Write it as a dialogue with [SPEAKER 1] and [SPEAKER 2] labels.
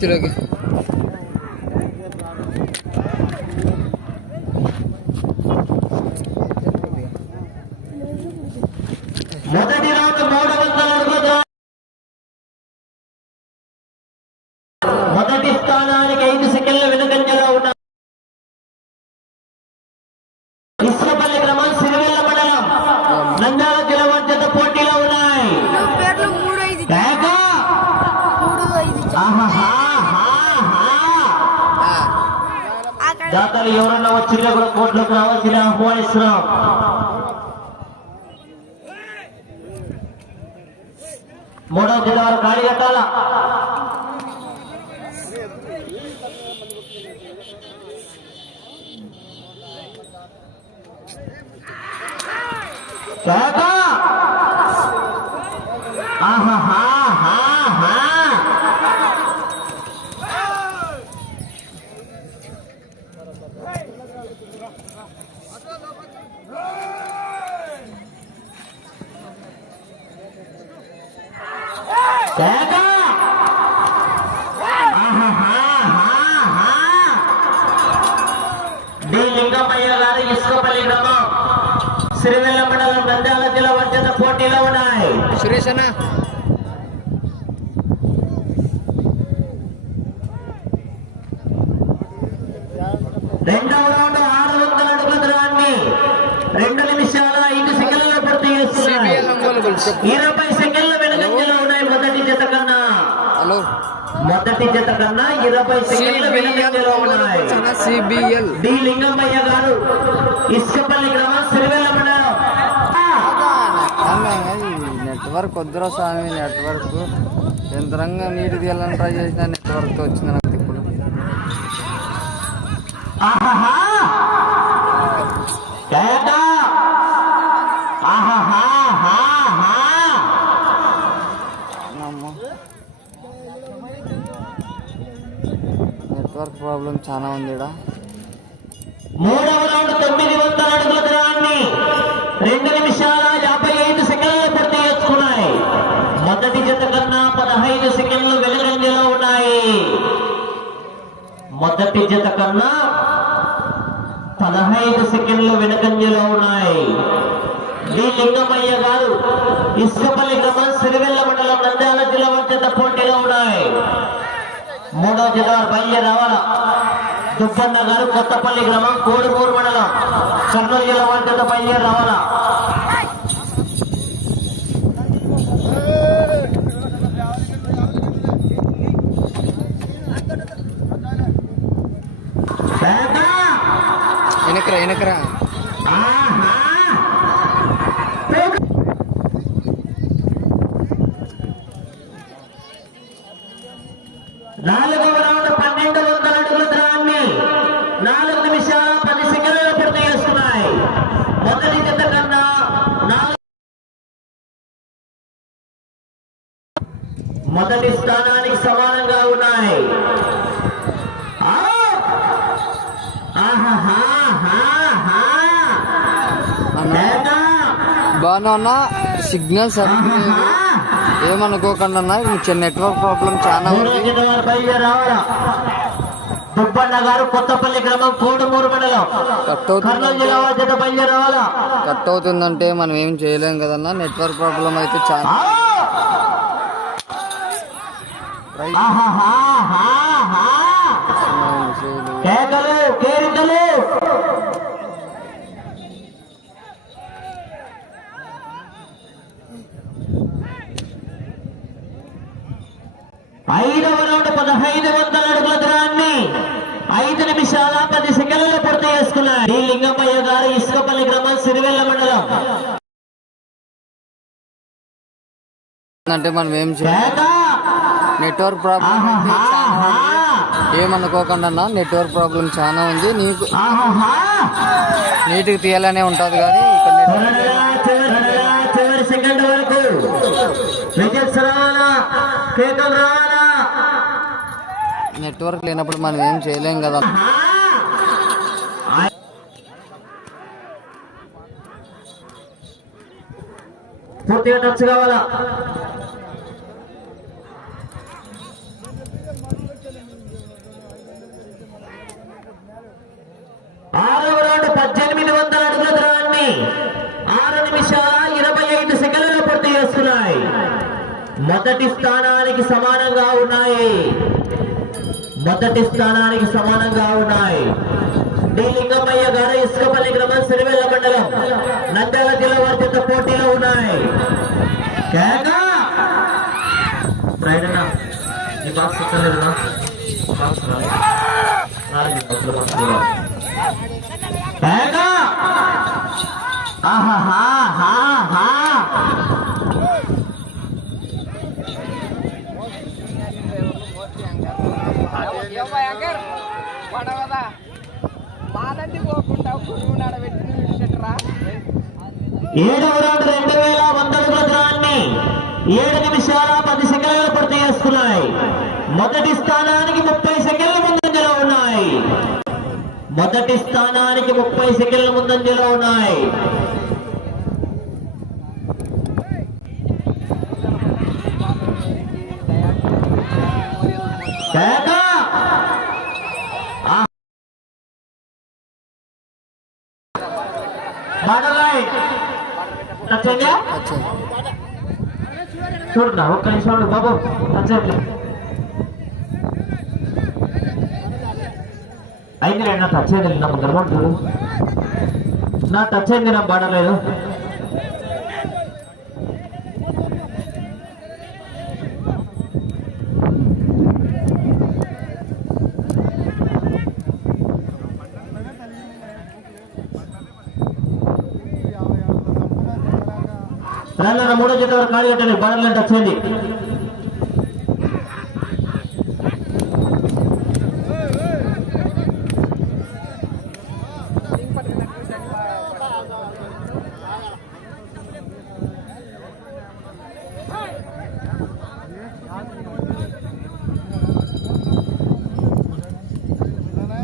[SPEAKER 1] Direkt. దాతలు ఎవరన్నా వచ్చినా కూడా కోర్టులోకి రావాల్సిన ఆహ్వానిస్తున్నాం మూడవ జిల్లా వారు ఖాళీ కట్టాల కేక! హా కేక! ఆహాహాహాహా! డి. లింగమయ్య గారు ఇసుకపల్లి గ్రామం. సిరివెల్ల మండలం నంద్యాల జిల్లా వచ్చేత పోటీలో ఉన్నాయి.
[SPEAKER 2] సురేష్ అన్న.
[SPEAKER 1] రెండవ రౌండ్ ఆరు వందల అడుగుల దూరాన్ని రెండు నిమిషాల ఐదు సెకండ్లలో పూర్తి చేస్తున్నారు ఇరవై సెకండ్ల మొదటి జత కన్నా ఇరవై సెకండ్ల వెనుకంజలో ఉన్నాయి
[SPEAKER 2] సిబిఎల్
[SPEAKER 1] డి లింగమయ్య గారు ఇసుకపల్లి గ్రామం సిరివెల్ల మండలం
[SPEAKER 2] నెట్వర్క్ వద్దురా స్వామి నెట్వర్క్. యంత్రంగా నీటి తీయాలని ట్రై చేసిన నెట్వర్క్ వచ్చింది నాకు ఇప్పుడు.
[SPEAKER 1] ఆహాహా!
[SPEAKER 2] నెట్వర్క్ ప్రాబ్లం చాలా ఉంది ఇక్కడ
[SPEAKER 1] మూడవ రౌండ్ తొమ్మిది వందల అడుగుల దూరాన్ని రెండు నిమిషాల యాభై ఐదు సెకండ్లు పూర్తి చేసుకున్నాయి. మొదటి జత కన్నా పదహైదు సెకండ్లు వెలుగంజలో ఉన్నాయి. మొదటి జత కన్నా పదహైదు సెకండ్లు వెనుకంజలో ఉన్నాయి. డి లింగమయ్య గారు ఇసుకపల్లి గ్రామం సిరివెల్ల మండలం నంద్యాల జిల్లా వచ్చేత పోటీలో ఉన్నాయి. మూడో జిల్లా బయలు రావాలా దుబ్బన్న గారు కొత్తపల్లి గ్రామం కోడుమూరు మండలం కర్నూలు జిల్లా వంటతో బయలుదేరి రావాలా పేద!
[SPEAKER 2] వెనకరా వెనకరా
[SPEAKER 1] ఆహా! పేద! నాలుగవ రౌండ్ పన్నెండు వందల అడుగుల దూరాన్ని నాలుగు నిమిషాల పది సెకండ్లు పూర్తి చేస్తున్నాయి మొదటి జత కన్నా నాలుగు మొదటి స్థానానికి సమానంగా ఉన్నాయి ఆ! ఆహాహాహాహా!
[SPEAKER 2] అన్న
[SPEAKER 1] పేద!
[SPEAKER 2] బాను అన్న సిగ్నల్ సరిగ్గా లేదు
[SPEAKER 1] ఆహాహా!
[SPEAKER 2] ఏమనుకోకండి ఇది నెట్వర్క్ ప్రాబ్లం చాలా ఉంది
[SPEAKER 1] దుబ్బన్న గారు కొత్తపల్లి గ్రామం కోడుమూరు మండలం
[SPEAKER 2] కట్
[SPEAKER 1] కర్నూలు
[SPEAKER 2] అవుతుంది
[SPEAKER 1] జిల్లా వారి చేత బయలుదేరి రావాలా
[SPEAKER 2] కట్ అవుతుందంటే మనం ఏం చేయలేం కదన్నా నెట్వర్క్ ప్రాబ్లం అయితే చాలా!
[SPEAKER 1] కేకలు కేరింతలు ఐదవ రౌండ్ పదహైదు వందల అడుగుల దూరాన్ని ఐదు నిమిషాల పది సెకండ్లలో పూర్తి చేసుకున్నారు ఈ లింగమయ్య గారు ఇసుకపల్లి గ్రామం సిరివెల్ల మండలం
[SPEAKER 2] అంటే మనం ఏం చేయాలి! Network problem. ఏమనుకోకండి అన్న నెట్వర్క్ ప్రాబ్లం చాలా ఉంది. నీకు! నీటికి తీయాలనే ఉంటుంది కానీ ఇక్కడ నెట్వర్క్
[SPEAKER 1] త్వరగా, చివరి చివరి సెకండ్ వరకు. వికెట్స్ రావాలా? కేకలు రావాలా?
[SPEAKER 2] నెట్వర్క్ లేనప్పుడు మనం ఏం చేయలేం కదా!
[SPEAKER 1] పూర్తిగా టచ్ కావాలా? ఆరు నిమిషాల ఇరవై ఐదు సెకండ్లు పూర్తి చేస్తున్నాయి. మొదటి స్థానానికి సమానంగా ఉన్నాయి. మొదటి స్థానానికి సమానంగా ఉన్నాయి. డి. లింగమయ్య గారు ఇసుకపల్లి గ్రామం సిరివెల్ల మండలం నంద్యాల జిల్లా వర్తిత పోటీలో ఉన్నాయి. బాక్స్
[SPEAKER 3] పడవదా? మాదండి పోకుండా గురువు
[SPEAKER 1] ఏడవ రౌండ్ రెండు వేల వంద అడుగుల దూరాన్ని ఏడు నిమిషాల పది సెకండ్లు పూర్తి చేస్తున్నాయి. మొదటి స్థానానికి ముప్పై సెకండ్ల మొదటి స్థానానికి ముప్పై సెకండ్ల ముందంజలో ఉన్నాయి. కేక! చూడరా ఒక్క నిమిషం ఉండు బాబు నచ్చట్లే నా టచ్ అయింది నా ముందర. నా టచ్ అయింది నా పాడలేదు మూడో జత వరకు కాడి కట్టండి బాడలేదు టచ్ అయింది.